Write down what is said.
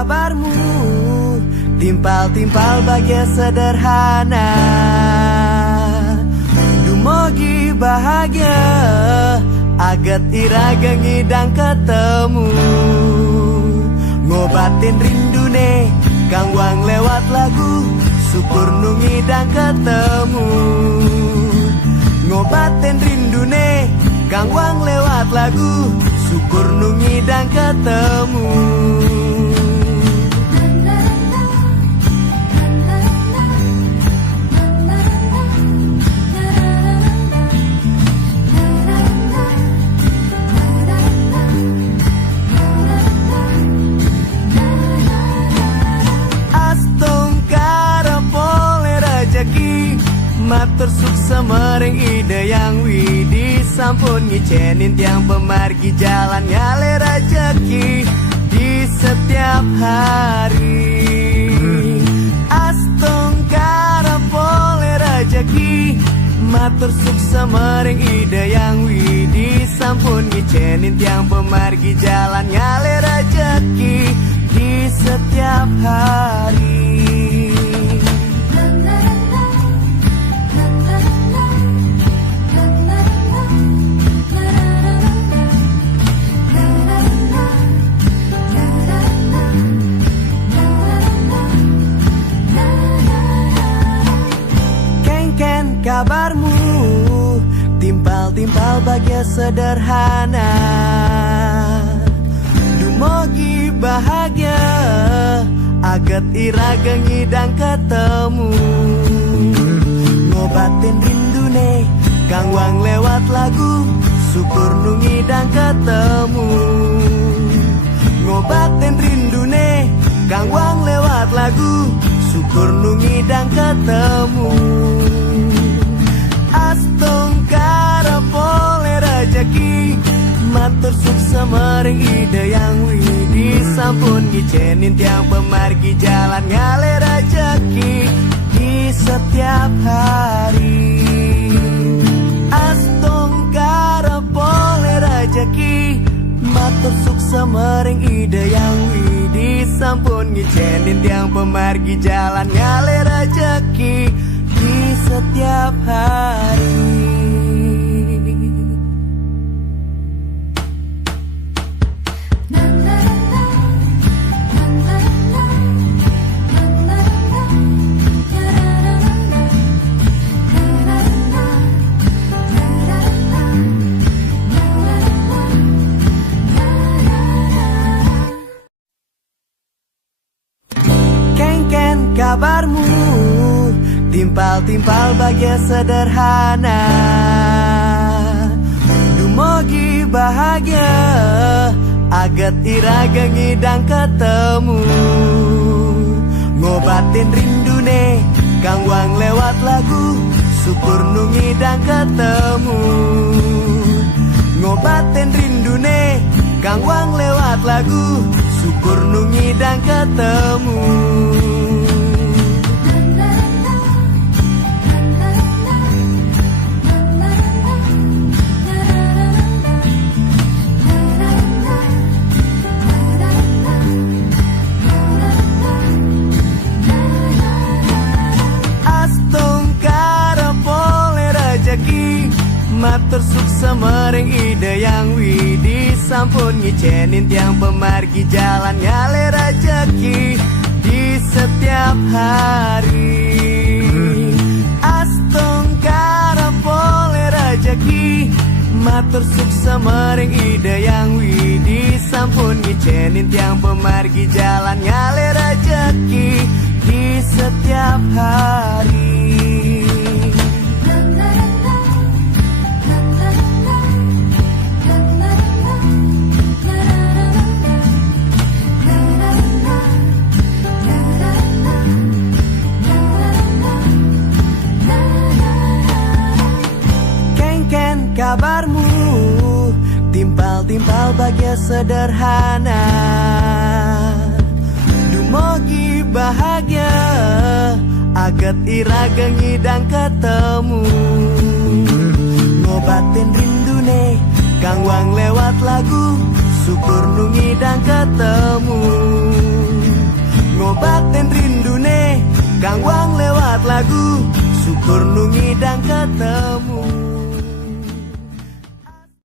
kabarmu? Timpal-timpal bahagia sederhana. Dumogi bahagia, agat iraga ngidang ketemu. Ngobatin rindune, kang wang lewat lagu. Syukur nu ngidang ketemu. Ngobatin rindune, kang wang lewat lagu. Syukur nu ngidang ketemu. Matur suksa mereng ide yang widi. Sampun ngicenin tiang pemargi jalan ngalir rejeki di setiap hari. Astong karapole rejeki. Matur suksa mereng ide yang widi. Sampun ngicenin tiang pemargi jalan ngalir rejeki di setiap hari. Kabarmu, timpal-timpal bahagia sederhana. Dumogi bahagia, agat iraga ngidang ketemu. Ngobatin rindune, kang wang lewat lagu. Syukur nu ngidang ketemu. Ngobatin rindune, kang wang lewat lagu. Syukur nu ngidang ketemu. Astong karapole rejeki. Matur suksa mereng ide yang widi. Sampun ngicenin tiang pemargi jalan ngalir rejeki di setiap hari. Astong karapole rejeki. Matur suksa mereng ide yang widi. Sampun ngicenin tiang pemargi jalan ngalir rejeki di setiap hari. Keng-keng kabarmu? Timpal-timpal bahagia sederhana. Dumogi bahagia, agat iraga ngidang ketemu. Ngobatin rindune, kang wang lewat lagu. Syukur nu ngidang ketemu. Ngobatin rindune, kang wang lewat lagu. Syukur nu ngidang ketemu. Matur suksa mereng ide yang widi. Sampun ngicenin tiang pemargi jalan ngalir rejeki di setiap hari. Astong karapole rejeki. Matur suksa mereng ide yang widi. Sampun ngicenin tiang pemargi jalan ngalir rejeki di setiap hari. Kabarmu, timpal-timpal bahagia sederhana. Dumogi bahagia, agat iraga ngidang ketemu. Ngobatin rindune, kang wang lewat lagu. Syukur nu ngidang ketemu. ngobatin rindune Kang Wang lewat lagu syukur nungi dan ketemu